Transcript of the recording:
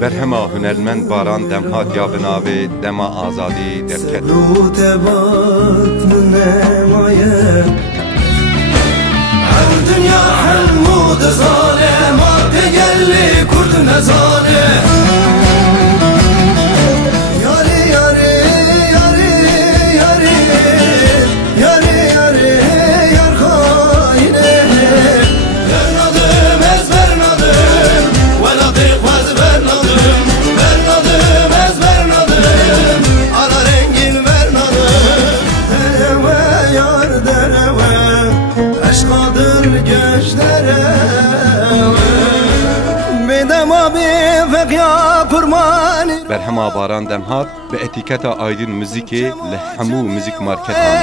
Berhama hünermend Baran Demhat ya navê DEMA AZADİ derket. Berhama Baran Demhat ve etiketa AYDIN MÜZİKê li hemû müzik marketan.